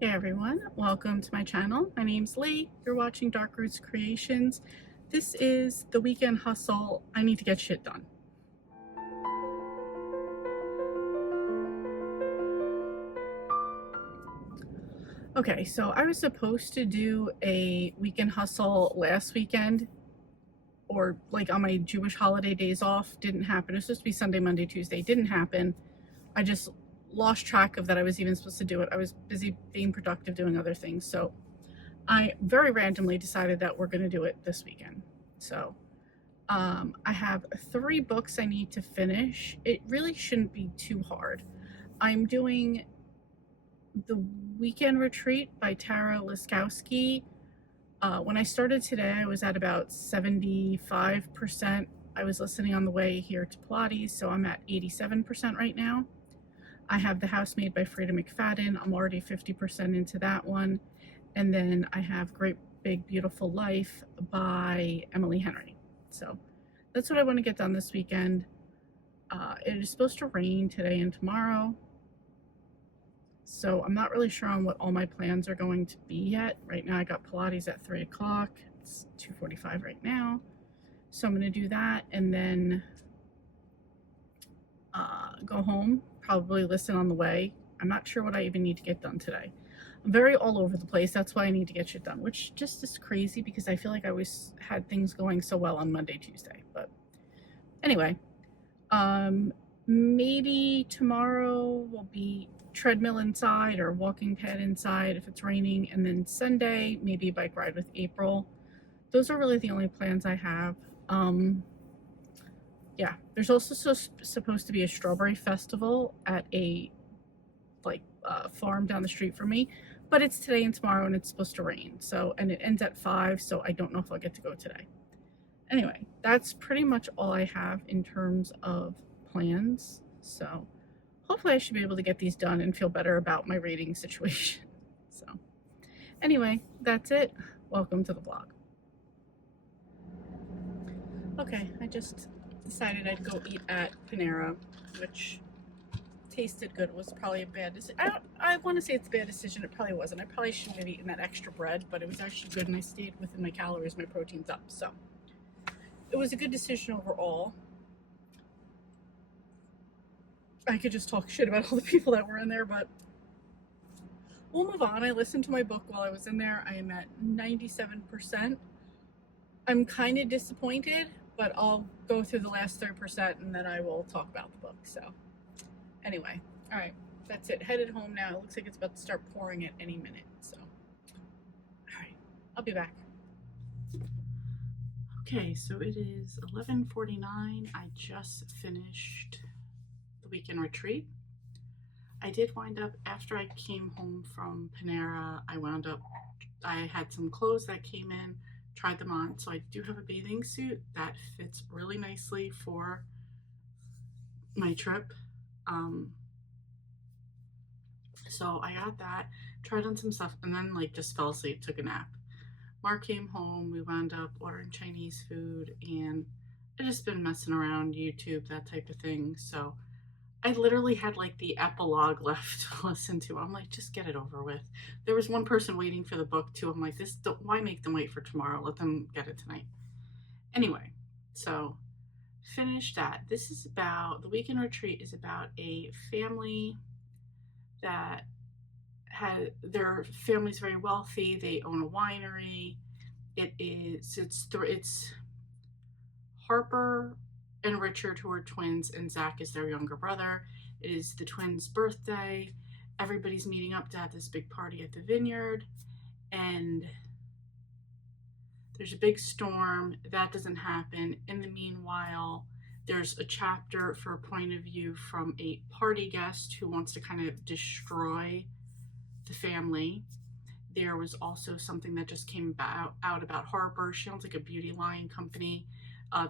Hey everyone, welcome to my channel. My name's Lee. You're watching Dark Roots Creations. This is the weekend hustle. I need to get shit done. Okay, so I was supposed to do a weekend hustle last weekend, or like on my Jewish holiday days off. Didn't happen. It was supposed to be Sunday, Monday, Tuesday. Didn't happen. I just lost track of that I was even supposed to do it. I was busy being productive doing other things. So I very randomly decided that we're going to do it this weekend. So I have 3 books I need to finish. It really shouldn't be too hard. I'm doing The Weekend Retreat by Tara Laskowski. When I started today, I was at about 75%. I was listening on the way here to Pilates, so I'm at 87% right now. I have The Housemaid by Freida McFadden. I'm already 50% into that one. And then I have Great Big Beautiful Life by Emily Henry. So that's what I want to get done this weekend. It is supposed to rain today and tomorrow, so I'm not really sure on what all my plans are going to be yet. Right now I got Pilates at 3 o'clock. It's 2:45 right now. So I'm going to do that and then go home, probably listen on the way. I'm not sure what I even need to get done today. I'm very all over the place. That's why I need to get shit done, which just is crazy because I feel like I always had things going so well on Monday, Tuesday. But anyway, maybe tomorrow will be treadmill inside or walking pad inside if it's raining, and then Sunday maybe a bike ride with April. Those are really the only plans I have. Yeah, there's also supposed to be a strawberry festival at a farm down the street from me, but it's today and tomorrow and it's supposed to rain, so, and it ends at 5, so I don't know if I'll get to go today. Anyway, that's pretty much all I have in terms of plans, so hopefully I should be able to get these done and feel better about my reading situation. So anyway, that's it. Welcome to the vlog. Okay, I just decided I'd go eat at Panera, which tasted good. It was probably a bad decision. I want to say it's a bad decision. It probably wasn't. I probably shouldn't have eaten that extra bread, but it was actually good and I stayed within my calories, my protein's up. So it was a good decision overall. I could just talk shit about all the people that were in there, but we'll move on. I listened to my book while I was in there. I am at 97%. I'm kind of disappointed, but I'll go through the last 3% and then I will talk about the book. So anyway, all right, that's it. Headed home now. It looks like it's about to start pouring at any minute. So, all right, I'll be back. Okay, so it is 11:49. I just finished the weekend retreat. I did wind up, after I came home from Panera, I had some clothes that came in, tried them on. So I do have a bathing suit that fits really nicely for my trip. So I got that, tried on some stuff, and then just fell asleep, took a nap. Mark came home, we wound up ordering Chinese food, and I just been messing around YouTube, that type of thing. So I literally had the epilogue left to listen to. I'm like, just get it over with. There was one person waiting for the book too. I'm like, why make them wait for tomorrow? Let them get it tonight. Anyway, so finished that. This is about, the weekend retreat is about a family that their family's very wealthy. They own a winery. It's Harper and Richard, who are twins, and Zach is their younger brother. It is the twins' birthday. Everybody's meeting up to have this big party at the vineyard, and there's a big storm. That doesn't happen. In the meanwhile, there's a chapter for a point of view from a party guest who wants to kind of destroy the family. There was also something that just came out about Harper. She owns a beauty line company.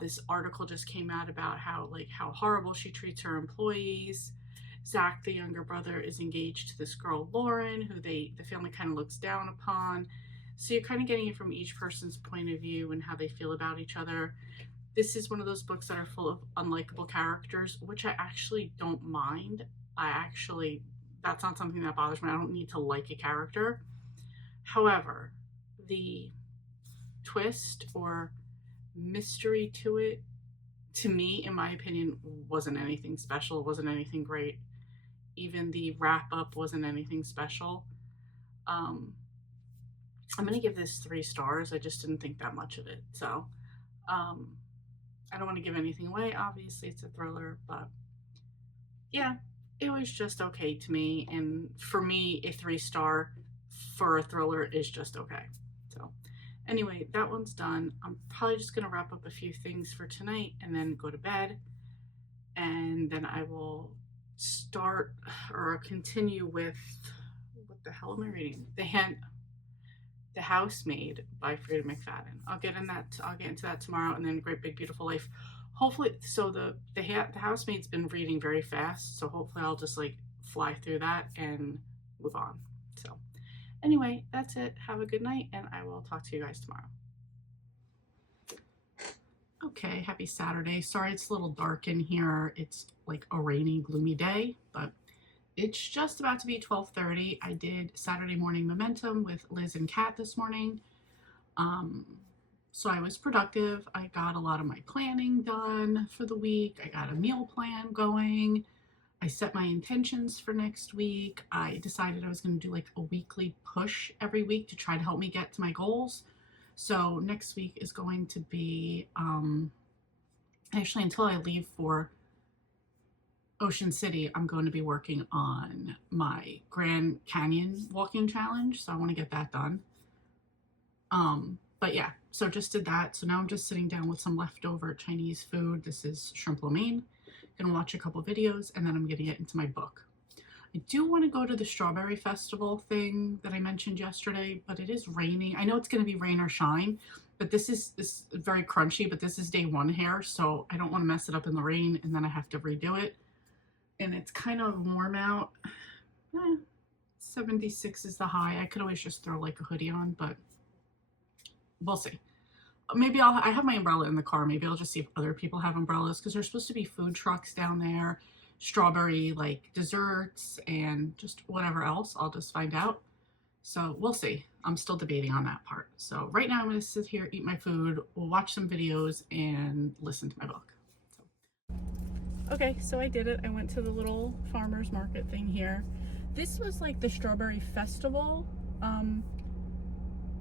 This article just came out about how horrible she treats her employees. Zach, the younger brother, is engaged to this girl Lauren, who the family kind of looks down upon. So you're kind of getting it from each person's point of view and how they feel about each other. This is one of those books that are full of unlikable characters, which I actually don't mind. that's not something that bothers me. I don't need to like a character. However, the twist or mystery to it, to me, in my opinion, wasn't anything special. It wasn't anything great. Even the wrap up wasn't anything special. Um, I'm gonna give this 3 stars. I just didn't think that much of it. So, um, I don't want to give anything away. Obviously, it's a thriller, but yeah, it was just okay to me. And for me, a 3-star for a thriller is just okay. So, anyway, that one's done. I'm probably just gonna wrap up a few things for tonight and then go to bed. And then I will start or continue with, what the hell am I reading? The Housemaid by Freida McFadden. I'll get into that tomorrow, and then Great Big Beautiful Life. Hopefully, so the Housemaid's been reading very fast, so hopefully I'll just like fly through that and move on. So anyway, that's it. Have a good night, and I will talk to you guys tomorrow. Okay, happy Saturday. Sorry it's a little dark in here. It's like a rainy, gloomy day, but it's just about to be 12:30. I did Saturday morning momentum with Liz and Kat this morning. So I was productive. I got a lot of my planning done for the week. I got a meal plan going. I set my intentions for next week. I decided I was going to do like a weekly push every week to try to help me get to my goals. So next week is going to be, actually until I leave for Ocean City, I'm going to be working on my Grand Canyon walking challenge. So I want to get that done. But yeah, so just did that. So now I'm just sitting down with some leftover Chinese food. This is shrimp lo mein. Gonna watch a couple videos, and then I'm gonna get into my book. I do want to go to the strawberry festival thing that I mentioned yesterday, but it is raining. I know it's gonna be rain or shine, but this is very crunchy, but this is day 1 here, so I don't want to mess it up in the rain and then I have to redo it. And it's kind of warm out. 76 is the high. I could always just throw like a hoodie on, but we'll see. Maybe I have my umbrella in the car. Maybe I'll just see if other people have umbrellas, because there's supposed to be food trucks down there, strawberry like desserts, and just whatever else. I'll just find out. So we'll see. I'm still debating on that part. So right now I'm going to sit here, eat my food, we'll watch some videos, and listen to my book. Okay, so I did it. I went to the little farmer's market thing here. This was like the strawberry festival.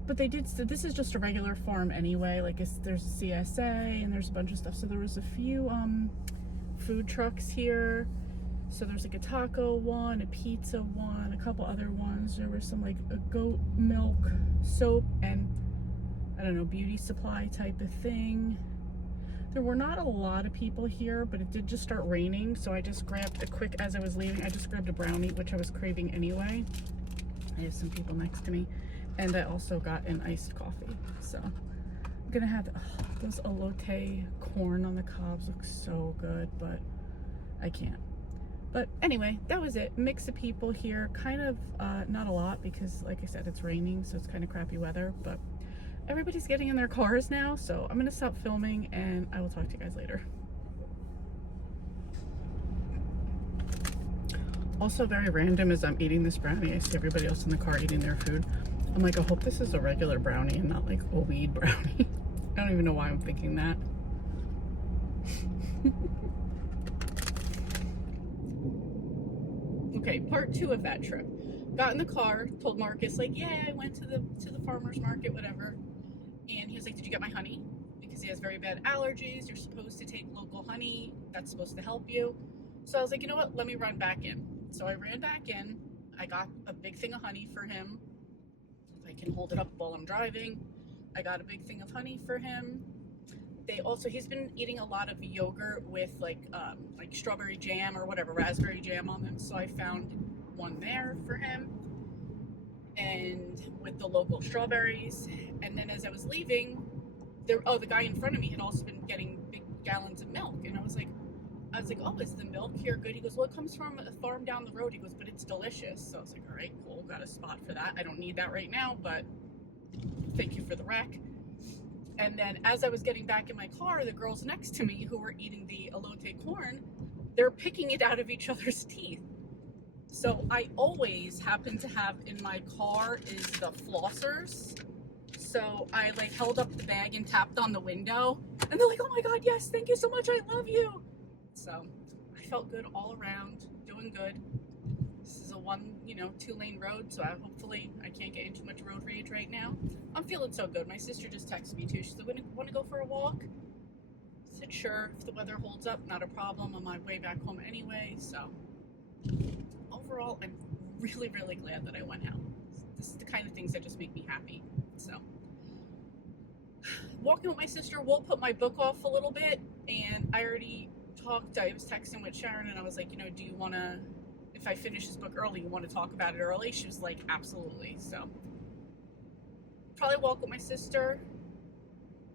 But they did, so this is just a regular farm anyway. Like there's a CSA and there's a bunch of stuff. So there was a few food trucks here. So there's like a taco one, a pizza one, a couple other ones. There was some like a goat milk soap and I don't know, beauty supply type of thing. There were not a lot of people here, but it did just start raining. So I just grabbed a quick, as I was leaving, I just grabbed a brownie, which I was craving anyway. I have some people next to me. And I also got an iced coffee. So I'm gonna have those elote corn on the cobs look so good, but I can't. But anyway, that was it. Mix of people here, kind of not a lot because like I said, it's raining, so it's kind of crappy weather, but everybody's getting in their cars now. So I'm gonna stop filming and I will talk to you guys later. Also very random as I'm eating this brownie, I see everybody else in the car eating their food. I'm like, I hope this is a regular brownie and not like a weed brownie. I don't even know why I'm thinking that. Okay, part 2 of that trip. Got in the car, told Marcus like, yeah, I went to the farmer's market, whatever. And he was like, did you get my honey? Because he has very bad allergies. You're supposed to take local honey. That's supposed to help you. So I was like, you know what? Let me run back in. So I ran back in. I got a big thing of honey for him. I can hold it up while I'm driving. I got a big thing of honey for him. He's been eating a lot of yogurt with like strawberry jam or whatever, raspberry jam on them. So I found one there for him, and with the local strawberries. And then as I was leaving, the guy in front of me had also been getting big gallons of milk, and I was like, oh, is the milk here good? He goes, well, it comes from a farm down the road. He goes, but it's delicious. So I was like, all right, cool, got a spot for that. I don't need that right now, but thank you for the rec. And then as I was getting back in my car, the girls next to me who were eating the elote corn, they're picking it out of each other's teeth. So I always happen to have in my car is the flossers. So I like held up the bag and tapped on the window, and they're like, "Oh my God, yes, thank you so much, I love you." So I felt good all around, doing good. This is a one, 2-lane road, so hopefully I can't get into much road rage right now. I'm feeling so good. My sister just texted me too. She said, "Want to go for a walk?" I said, "Sure, if the weather holds up, not a problem. On my way back home anyway." So overall, I'm really, really glad that I went out. This is the kind of things that just make me happy. So walking with my sister, we'll put my book off a little bit, and I already talked. I was texting with Sharon, and I was like, do you want to, if I finish this book early, you want to talk about it early? She was like, absolutely. So probably walk with my sister,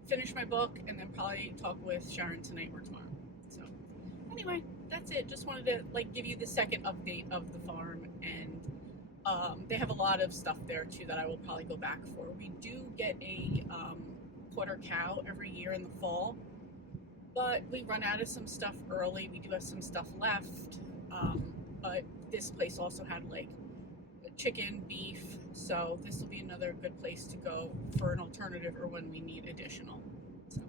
finish my book, and then probably talk with Sharon tonight or tomorrow. So anyway, that's it. Just wanted to give you the second update of the farm, and they have a lot of stuff there too that I will probably go back for. We do get a quarter cow every year in the fall, but we run out of some stuff early. We do have some stuff left, but this place also had chicken, beef, so this will be another good place to go for an alternative or when we need additional. So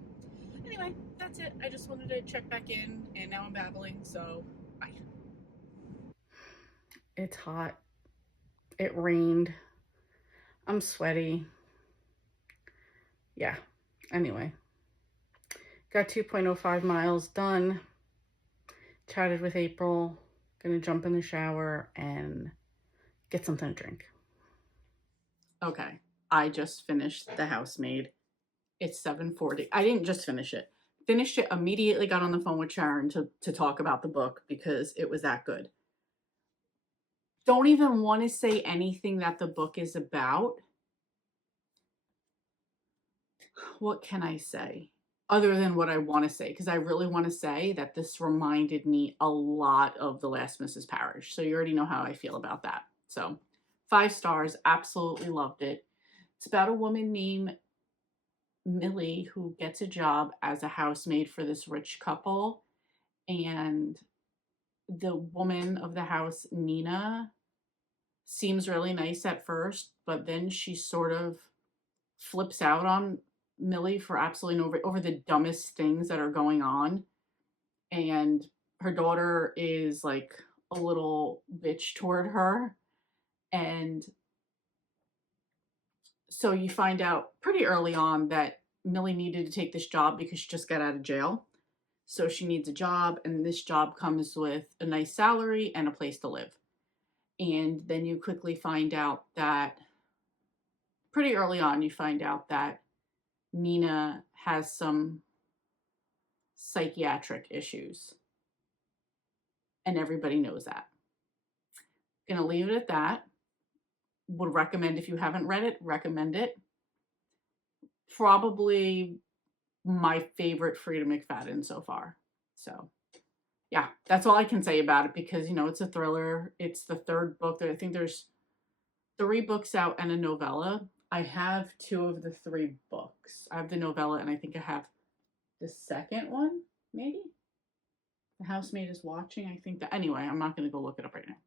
anyway, that's it. I just wanted to check back in, and now I'm babbling, so bye. It's hot. It rained. I'm sweaty. Yeah. Anyway, got 2.05 miles done. Chatted with April. Gonna jump in the shower and get something to drink. Okay, I just finished The Housemaid. It's 7:40. I didn't just finish it. Finished it immediately, got on the phone with Sharon to talk about the book because it was that good. Don't even want to say anything that the book is about. What can I say? Other than what I want to say, because I really want to say that this reminded me a lot of The Last Mrs. Parrish. So you already know how I feel about that. So 5 stars, absolutely loved it. It's about a woman named Millie who gets a job as a housemaid for this rich couple. And the woman of the house, Nina, seems really nice at first, but then she sort of flips out on Millie for absolutely over the dumbest things that are going on. And her daughter is like a little bitch toward her. And so you find out pretty early on that Millie needed to take this job because she just got out of jail. So she needs a job, and this job comes with a nice salary and a place to live. And then you quickly find out that, pretty early on, you find out that Nina has some psychiatric issues. And everybody knows that. Gonna leave it at that. Would recommend, if you haven't read it, recommend it. Probably my favorite Freida McFadden so far. So yeah, that's all I can say about it because, it's a thriller. It's the third book. I think there's 3 books out and a novella. I have 2 of the 3 books. I have the novella, and I think I have the second one, maybe? The Housemaid is Watching. I think that. Anyway, I'm not going to go look it up right now.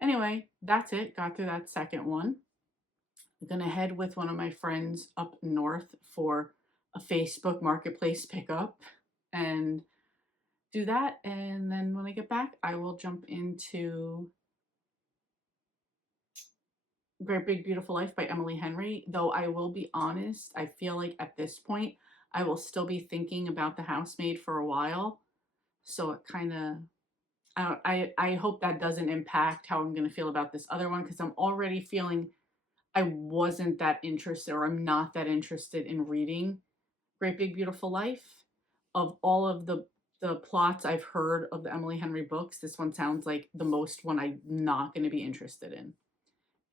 Anyway, that's it. Got through that second one. I'm going to head with one of my friends up north for a Facebook Marketplace pickup and do that. And then when I get back, I will jump into Great Big Beautiful Life by Emily Henry. Though I will be honest, I feel like at this point, I will still be thinking about The Housemaid for a while. So it kind of, I hope that doesn't impact how I'm going to feel about this other one, because I'm already feeling I wasn't that interested, or I'm not that interested in reading Great Big Beautiful Life. Of all of the plots I've heard of the Emily Henry books, this one sounds like the most one I'm not going to be interested in.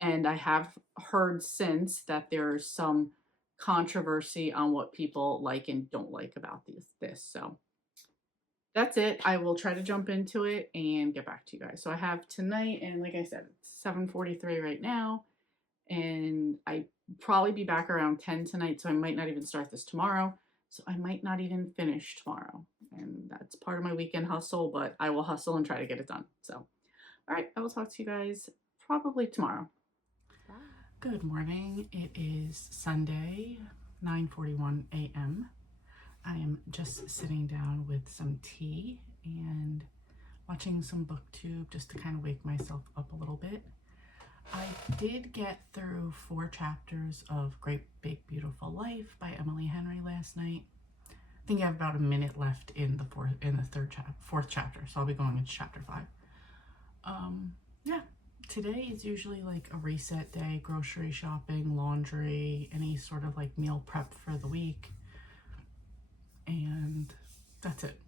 And I have heard since that there's some controversy on what people like and don't like about this. So that's it. I will try to jump into it and get back to you guys. So I have tonight, and like I said, it's 7:43 right now, and I probably be back around 10 tonight, so I might not even start this tomorrow. So I might not even finish tomorrow, and that's part of my weekend hustle, but I will hustle and try to get it done. So All right, I will talk to you guys probably tomorrow. Bye. Good morning. It is Sunday, 9:41 a.m. I am just sitting down with some tea and watching some booktube just to kind of wake myself up a little bit. I did get through 4 chapters of Great Big Beautiful Life by Emily Henry last night. I think I have about a minute left in the fourth chapter, so I'll be going into chapter 5. Yeah, today is usually like a reset day, grocery shopping, laundry, any sort of like meal prep for the week, and that's it.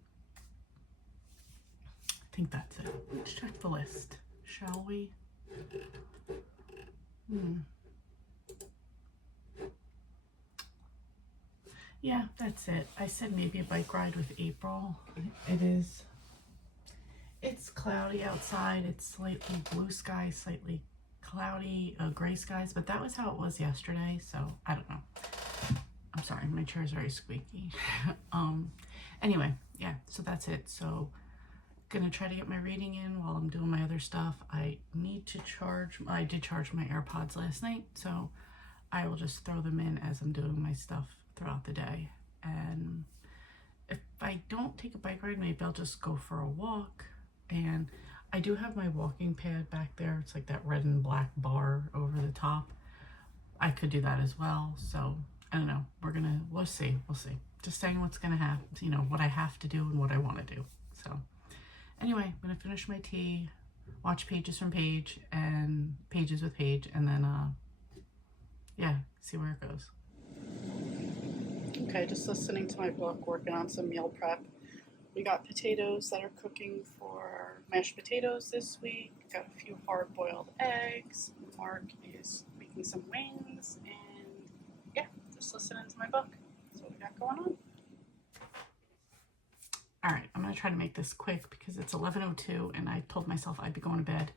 I think that's it. Let's check the list, shall we? Yeah, that's it. I said maybe a bike ride with April. It's cloudy outside. It's slightly blue sky, slightly cloudy, gray skies, but that was how it was yesterday, so I don't know. I'm sorry, my chair is very squeaky. Anyway, yeah, so that's it. So gonna try to get my reading in while I'm doing my other stuff. I did charge my AirPods last night, so I will just throw them in as I'm doing my stuff throughout the day. And if I don't take a bike ride, maybe I'll just go for a walk. And I do have my walking pad back there. It's like that red and black bar over the top. I could do that as well. So I don't know. We'll see. Just saying what's gonna happen, what I have to do and what I want to do. So anyway, I'm gonna finish my tea, watch Pages from Page and Pages with Paige, and then yeah, see where it goes. Okay, just listening to my book, working on some meal prep. We got potatoes that are cooking for mashed potatoes this week. Got a few hard-boiled eggs. Mark is making some wings, and yeah, just listening to my book. That's what we got going on. All right, I'm gonna try to make this quick because it's 11:02, and I told myself I'd be going to bed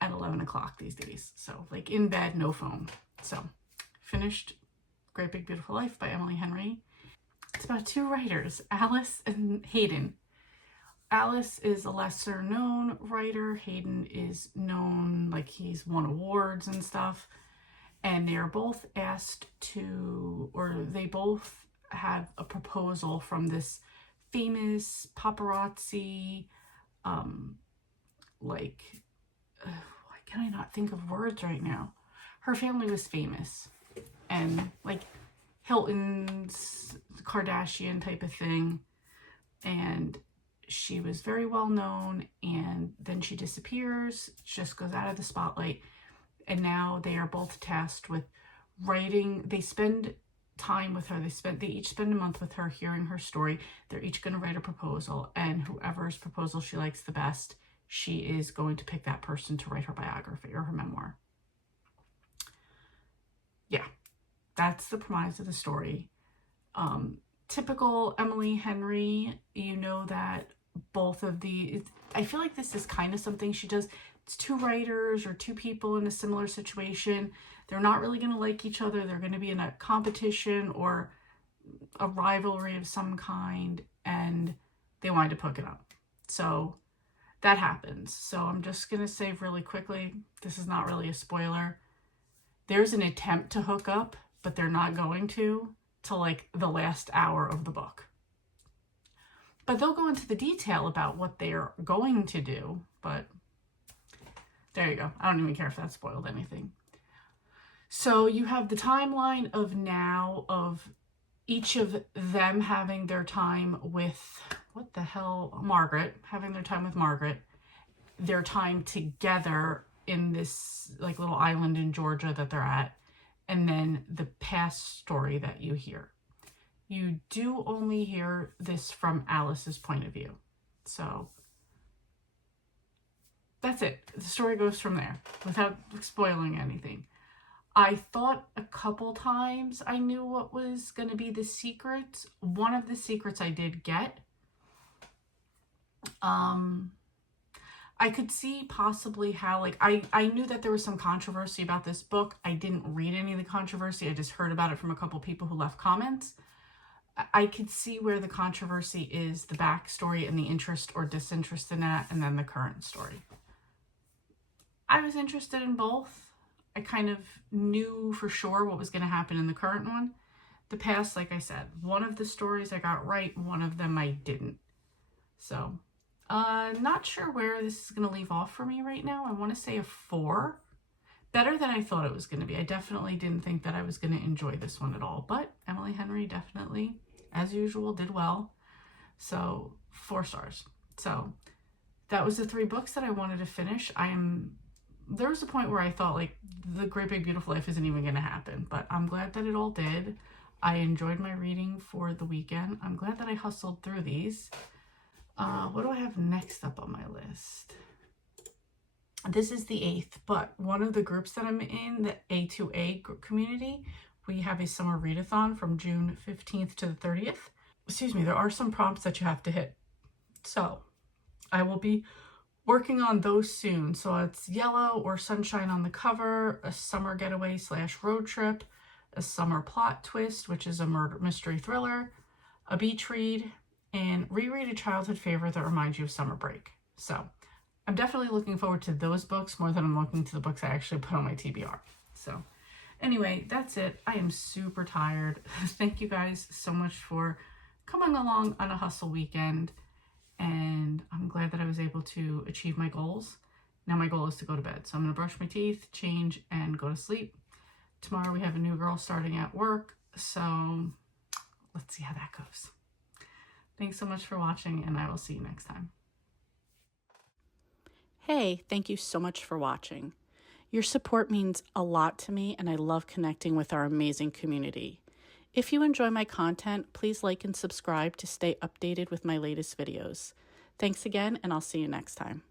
at 11 o'clock these days. So like in bed, no phone. So finished Great Big Beautiful Life by Emily Henry. It's about 2 writers, Alice and Hayden. Alice is a lesser known writer. Hayden is known, like he's won awards and stuff. And they are both they both have a proposal from this famous paparazzi, why can I not think of words right now? Her family was famous, and like Hilton's Kardashian type of thing, and she was very well known, and then she disappears, just goes out of the spotlight, and now they are both tasked with writing. They spend time with her. They each spend a month with her, hearing her story. They're each going to write a proposal, and whoever's proposal she likes the best, she is going to pick that person to write her biography or her memoir. Yeah, that's the premise of the story. Typical Emily Henry, that both of I feel like this is kind of something she does. It's 2 writers or 2 people in a similar situation. They're not really going to like each other. They're going to be in a competition or a rivalry of some kind, and they wind up hooking up. So that happens. So I'm just going to say really quickly, this is not really a spoiler. There's an attempt to hook up, but they're not going to till like the last hour of the book. But they'll go into the detail about what they're going to do, but there you go. I don't even care if that spoiled anything. So you have the timeline of now of each of them having their time with, Margaret, having their time with Margaret, their time together in this like little island in Georgia that they're at, and then the past story that you hear. You do only hear this from Alice's point of view. So that's it. The story goes from there without spoiling anything. I thought a couple times I knew what was going to be the secret. One of the secrets I did get. I could see possibly how, I knew that there was some controversy about this book. I didn't read any of the controversy. I just heard about it from a couple people who left comments. I could see where the controversy is, the backstory and the interest or disinterest in that, and then the current story. I was interested in both. I kind of knew for sure what was going to happen in the current one. The past, like I said, one of the stories I got right, one of them I didn't. So, not sure where this is going to leave off for me right now. I want to say a 4. Better than I thought it was going to be. I definitely didn't think that I was going to enjoy this one at all. But Emily Henry definitely, as usual, did well. So, 4 stars. So, that was the 3 books that I wanted to finish. There was a point where I thought, like, The Great Big Beautiful Life isn't even going to happen. But I'm glad that it all did. I enjoyed my reading for the weekend. I'm glad that I hustled through these. What do I have next up on my list? This is the 8th, but one of the groups that I'm in, the A2A community, we have a summer readathon from June 15th to the 30th. Excuse me, there are some prompts that you have to hit. So I will be working on those soon. So it's yellow or sunshine on the cover, a summer getaway / road trip, a summer plot twist, which is a murder mystery thriller, a beach read, and reread a childhood favorite that reminds you of summer break. So I'm definitely looking forward to those books more than I'm looking to the books I actually put on my TBR. So anyway, that's it. I am super tired. Thank you guys so much for coming along on a hustle weekend. And I'm glad that I was able to achieve my goals. Now my goal is to go to bed. So I'm going to brush my teeth, change, and go to sleep. Tomorrow we have a new girl starting at work. So let's see how that goes. Thanks so much for watching, and I will see you next time. Hey, thank you so much for watching. Your support means a lot to me, and I love connecting with our amazing community. If you enjoy my content, please like and subscribe to stay updated with my latest videos. Thanks again, and I'll see you next time.